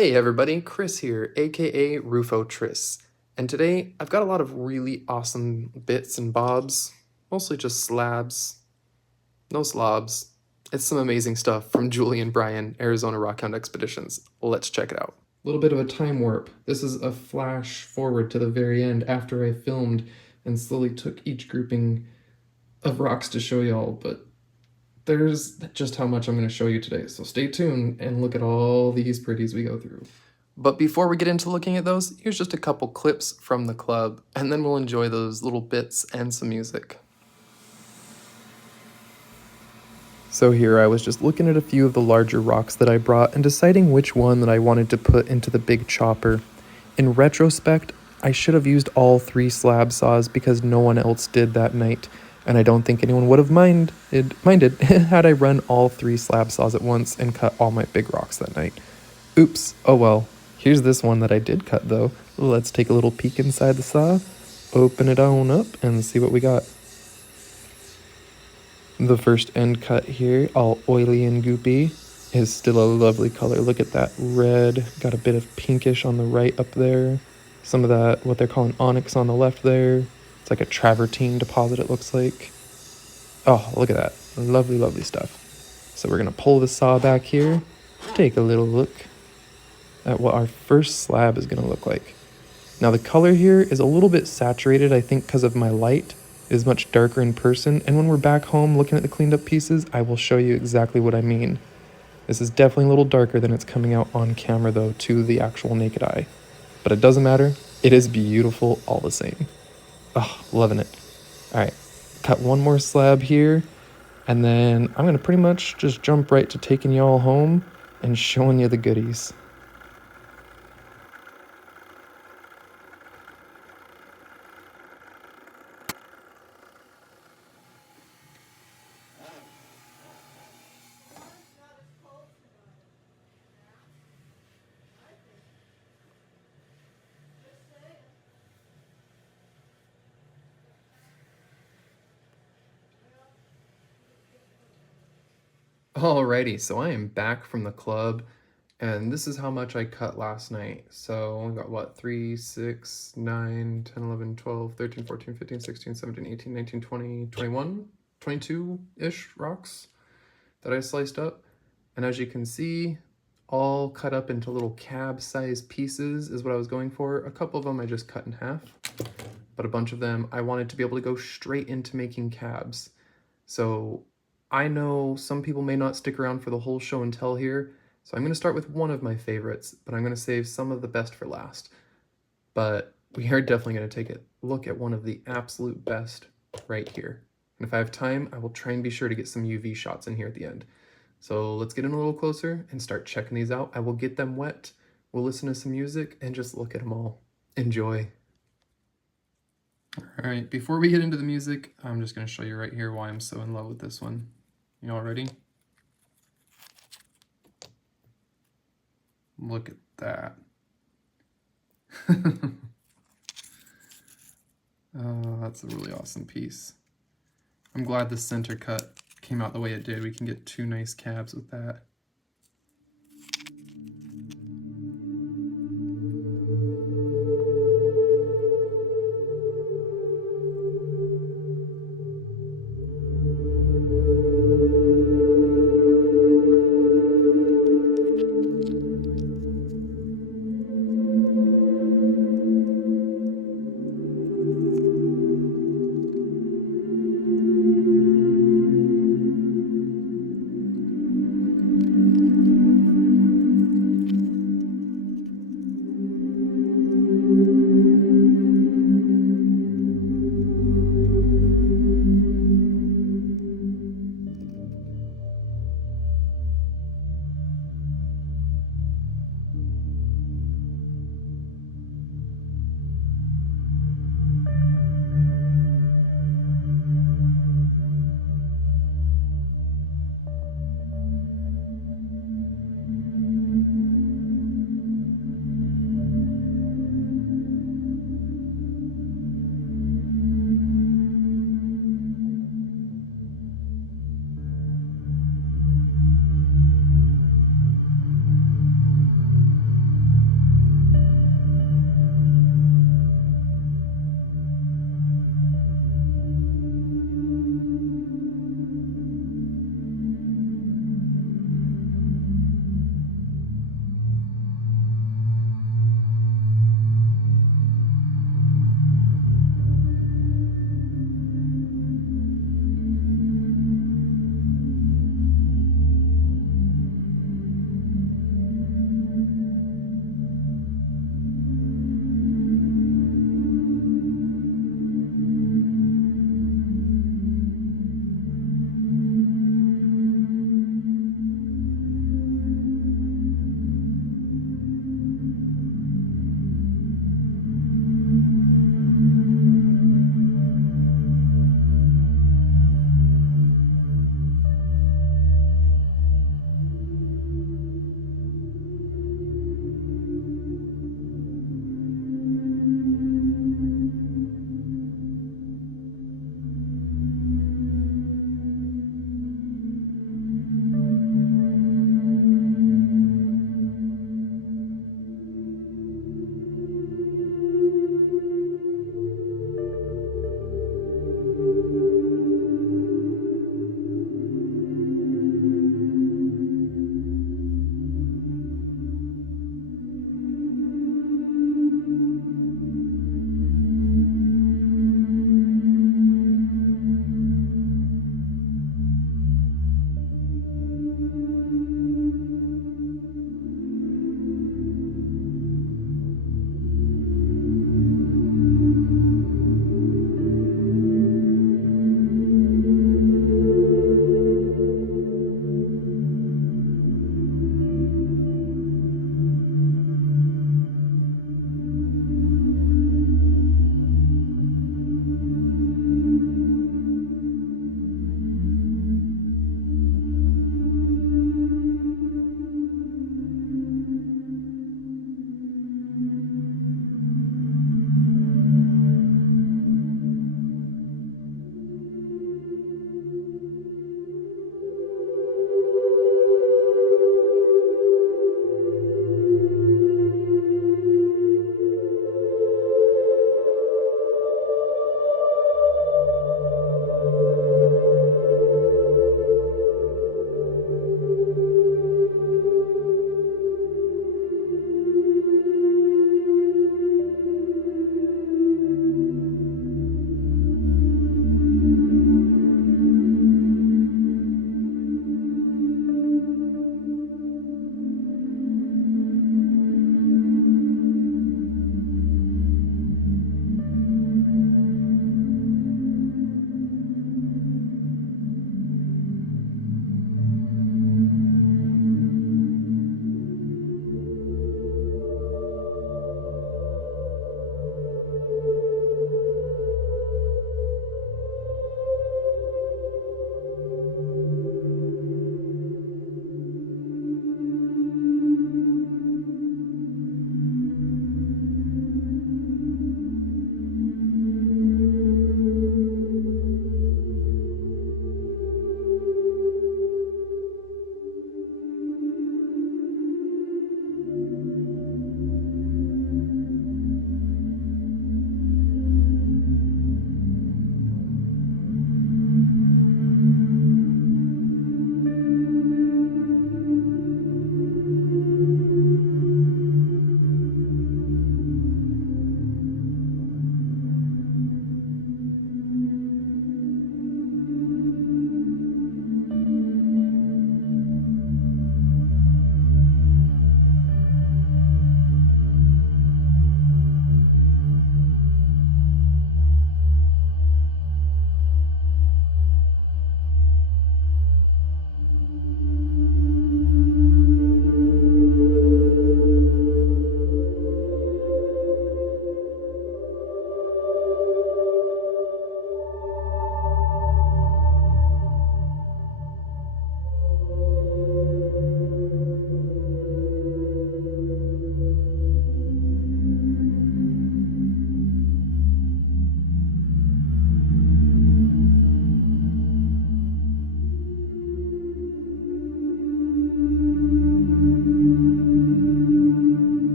Hey everybody, Chris here, aka Rufo Tris, and today I've got a lot of really awesome bits and bobs, mostly just slabs, no slobs. It's some amazing stuff from Julie and Brian, Arizona Rockhound Expeditions. Let's check it out. A little bit of a time warp. This is a flash forward to the very end after I filmed and slowly took each grouping of rocks to show y'all, but there's just how much I'm going to show you today, so stay tuned and look at all these pretties we go through. But before we get into looking at those, here's just a couple clips from the club, and then we'll enjoy those little bits and some music. So here I was just looking at a few of the larger rocks that I brought and deciding which one that I wanted to put into the big chopper. In retrospect, I should have used all 3 slab saws because no one else did that night, and I don't think anyone would have minded had I run all 3 slab saws at once and cut all my big rocks that night. Oops, oh well. Here's this one that I did cut though. Let's take a little peek inside the saw, open it on up, and see what we got. The first end cut here, all oily and goopy, is still a lovely color. Look at that red, got a bit of pinkish on the right up there. Some of that, what they're calling onyx on the left there. It's like a travertine deposit it looks like. Oh, look at that. Lovely, lovely stuff. So we're gonna pull the saw back here, take a little look at what our first slab is going to look like. Now the color here is a little bit saturated, I think because of my light. It is much darker in person, and when we're back home looking at the cleaned up pieces, I will show you exactly what I mean. This is definitely a little darker than it's coming out on camera though to the actual naked eye. But it doesn't matter, it is beautiful all the same. Oh, loving it. Alright, cut one more slab here, and then I'm going to pretty much just jump right to taking y'all home and showing you the goodies. Alrighty, so I am back from the club, and this is how much I cut last night. So we got what, 3, 6, 9, 10, 11, 12, 13, 14, 15, 16, 17, 18, 19, 20, 21, 22-ish rocks that I sliced up. And as you can see, all cut up into little cab-sized pieces is what I was going for. A couple of them I just cut in half, but a bunch of them I wanted to be able to go straight into making cabs. So I know some people may not stick around for the whole show and tell here, so I'm going to start with one of my favorites, but I'm going to save some of the best for last. But we are definitely going to take a look at one of the absolute best right here. And if I have time, I will try and be sure to get some UV shots in here at the end. So let's get in a little closer and start checking these out. I will get them wet, we'll listen to some music, and just look at them all. Enjoy. Alright, before we get into the music, I'm just going to show you right here why I'm so in love with this one. You all ready? Look at that. Oh, that's a really awesome piece. I'm glad the center cut came out the way it did. We can get 2 nice cabs with that.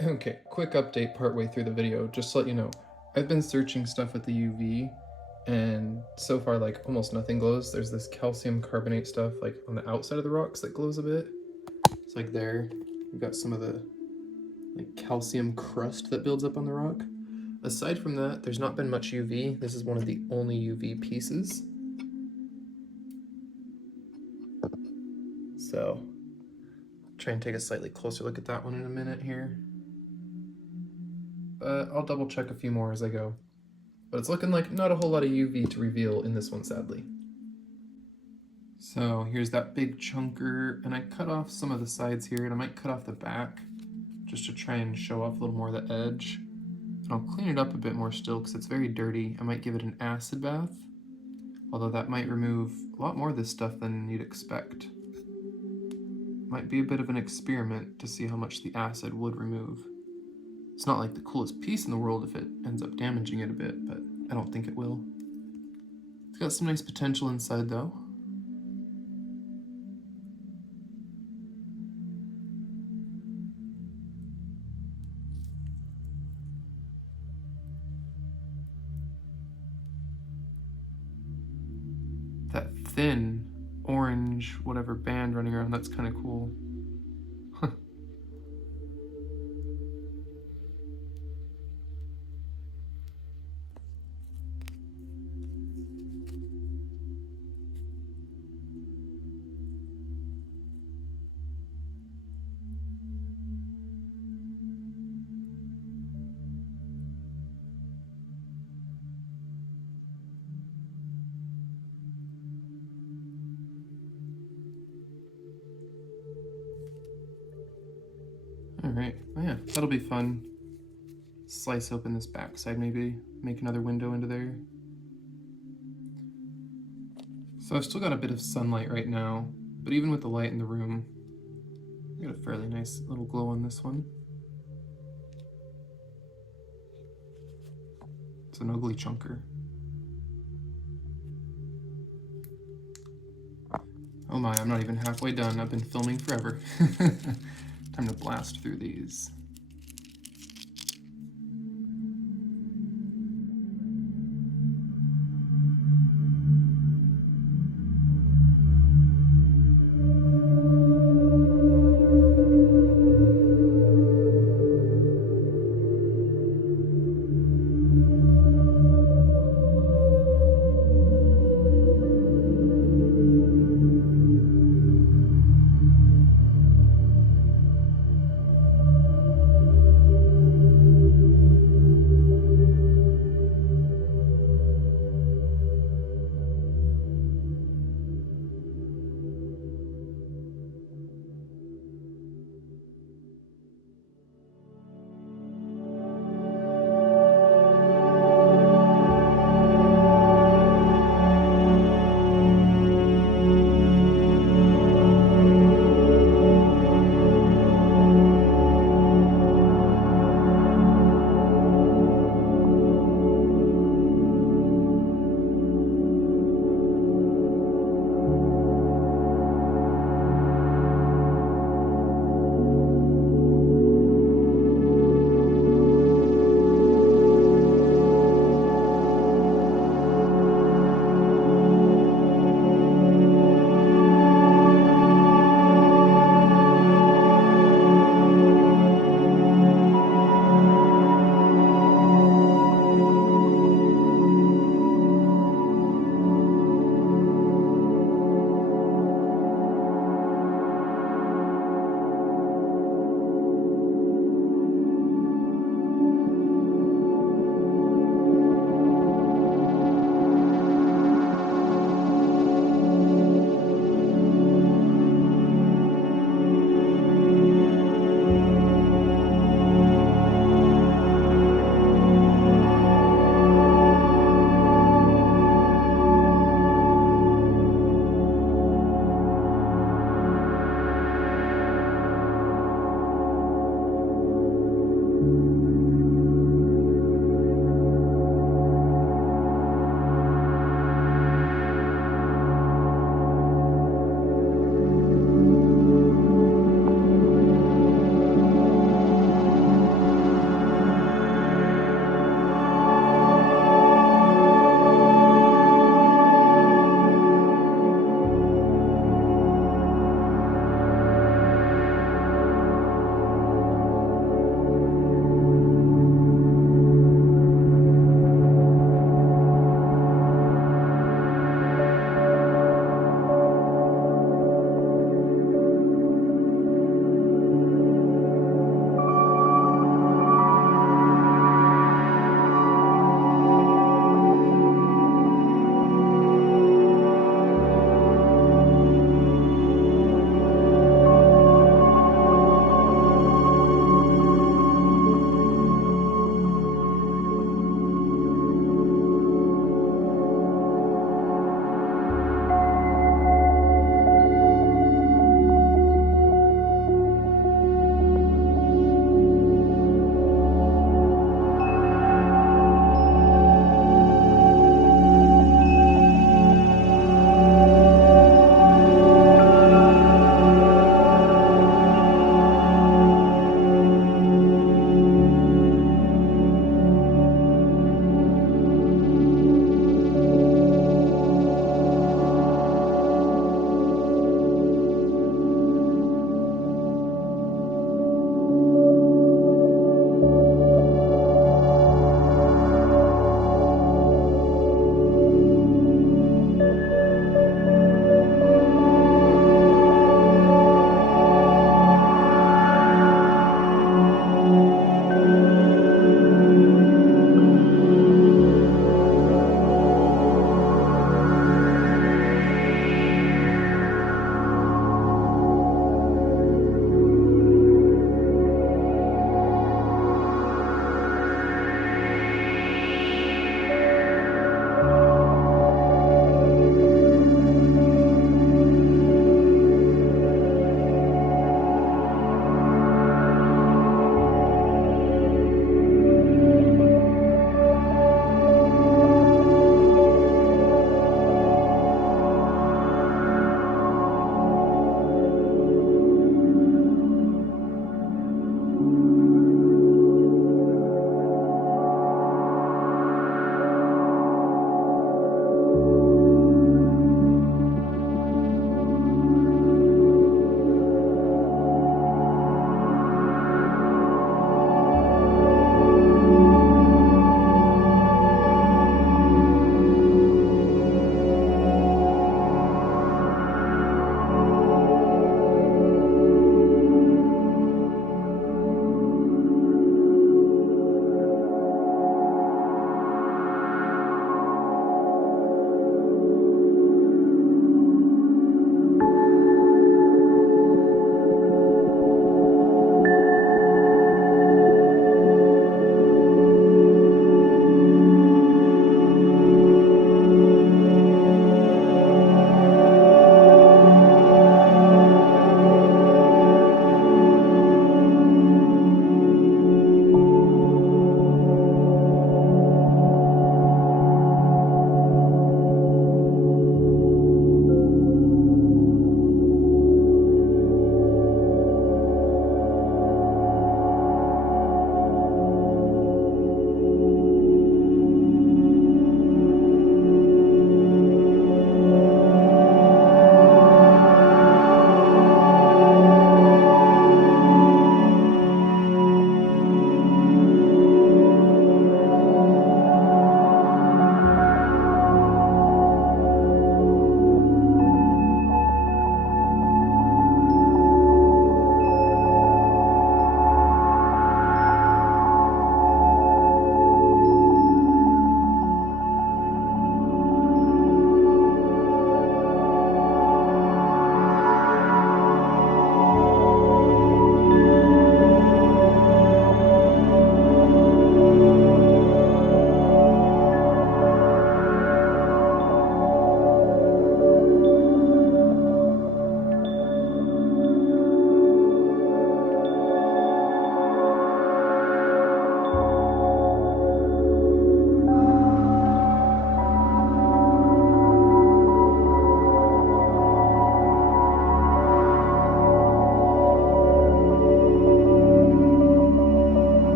Okay, quick update partway through the video, just to let you know. I've been searching stuff with the UV, and so far, like, almost nothing glows. There's this calcium carbonate stuff, like, on the outside of the rocks that glows a bit. It's like there. We've got some of the, like, calcium crust that builds up on the rock. Aside from that, there's not been much UV. This is one of the only UV pieces. So, try and take a slightly closer look at that one in a minute here. But I'll double check a few more as I go. But it's looking like not a whole lot of UV to reveal in this one, sadly. So here's that big chunker, and I cut off some of the sides here, and I might cut off the back just to try and show off a little more of the edge. And I'll clean it up a bit more still because it's very dirty. I might give it an acid bath, although that might remove a lot more of this stuff than you'd expect. Might be a bit of an experiment to see how much the acid would remove. It's not like the coolest piece in the world if it ends up damaging it a bit, but I don't think it will. It's got some nice potential inside though. That thin orange whatever band running around, that's kind of cool. Alright, oh yeah, that'll be fun. Slice open this backside maybe, make another window into there. So I've still got a bit of sunlight right now, but even with the light in the room, I got a fairly nice little glow on this one. It's an ugly chunker. Oh my, I'm not even halfway done. I've been filming forever. Time to blast through these.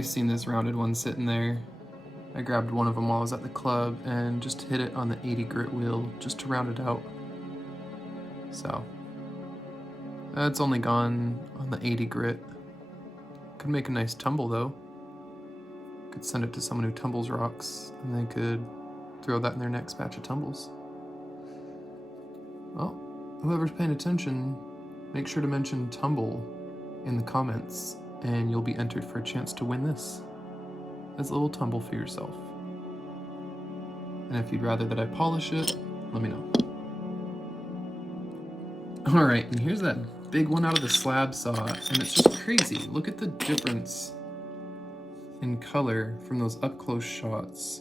may have seen this rounded one sitting there. I grabbed one of them while I was at the club and just hit it on the 80 grit wheel just to round it out. So it's only gone on the 80 grit. Could make a nice tumble though. Could send it to someone who tumbles rocks and they could throw that in their next batch of tumbles. Well, whoever's paying attention, make sure to mention tumble in the comments and you'll be entered for a chance to win this as a little tumble for yourself. And if you'd rather that I polish it, let me know. All right, and here's that big one out of the slab saw, and it's just crazy. Look at the difference in color from those up close shots.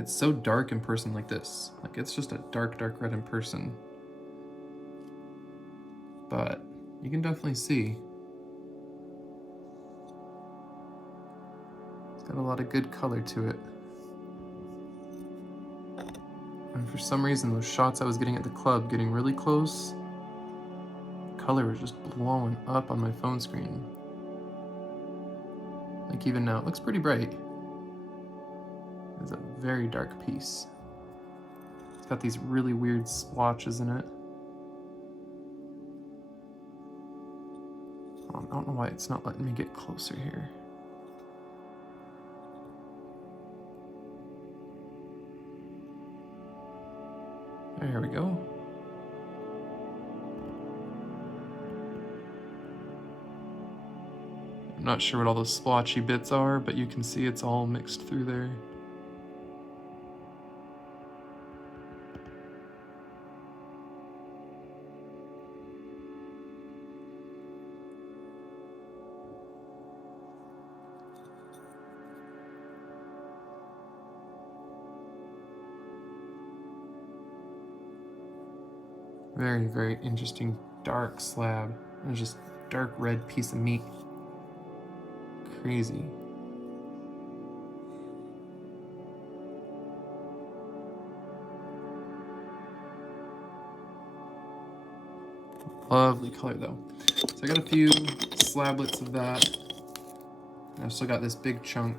It's so dark in person like this. Like it's just a dark, dark red in person. But you can definitely see. It's got a lot of good color to it. And for some reason, those shots I was getting at the club, getting really close, color was just blowing up on my phone screen. Like even now, it looks pretty bright. It's a very dark piece. It's got these really weird splotches in it. I don't know why it's not letting me get closer here. There we go. I'm not sure what all those splotchy bits are, but you can see it's all mixed through there. Very, very interesting dark slab. It's just dark red piece of meat. Crazy. Lovely color though. So I got a few slablets of that. I've still got this big chunk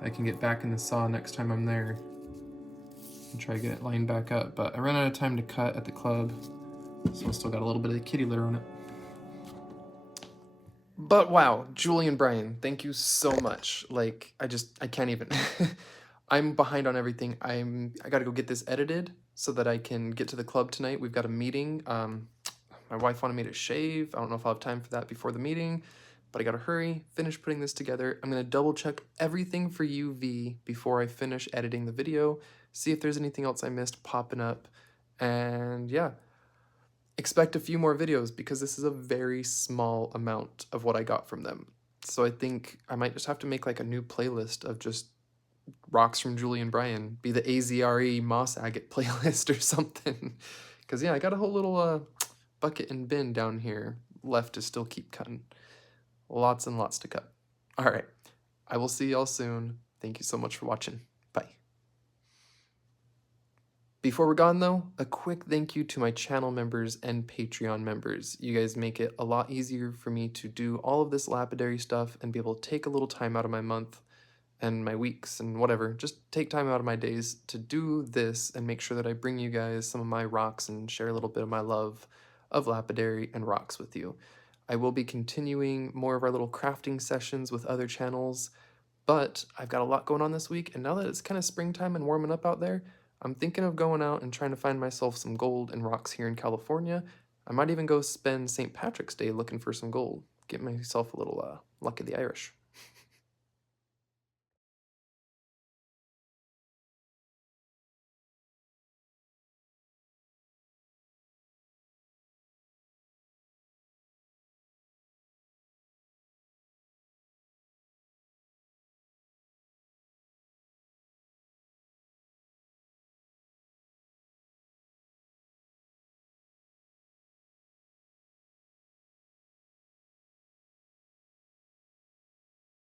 I can get back in the saw next time I'm there and try to get it lined back up. But I ran out of time to cut at the club, so I still got a little bit of the kitty litter on it. But wow, Julie and Brian, thank you so much. Like, I can't even. I'm behind on everything. I gotta go get this edited so that I can get to the club tonight. We've got a meeting. My wife wanted me to shave. I don't know if I'll have time for that before the meeting, but I gotta hurry, finish putting this together. I'm gonna double check everything for you, V, before I finish editing the video, see if there's anything else I missed popping up, and yeah. Expect a few more videos because this is a very small amount of what I got from them. So I think I might just have to make like a new playlist of just rocks from Julie and Brian, be the AZRE Moss Agate playlist or something. Because yeah, I got a whole little bucket and bin down here left to still keep cutting. Lots and lots to cut. All right, I will see y'all soon. Thank you so much for watching. Bye. Before we're gone though, a quick thank you to my channel members and Patreon members. You guys make it a lot easier for me to do all of this lapidary stuff and be able to take a little time out of my month and my weeks and whatever. Just take time out of my days to do this and make sure that I bring you guys some of my rocks and share a little bit of my love of lapidary and rocks with you. I will be continuing more of our little crafting sessions with other channels, but I've got a lot going on this week, and now that it's kind of springtime and warming up out there, I'm thinking of going out and trying to find myself some gold and rocks here in California. I might even go spend St. Patrick's Day looking for some gold. Get myself a little luck of the Irish.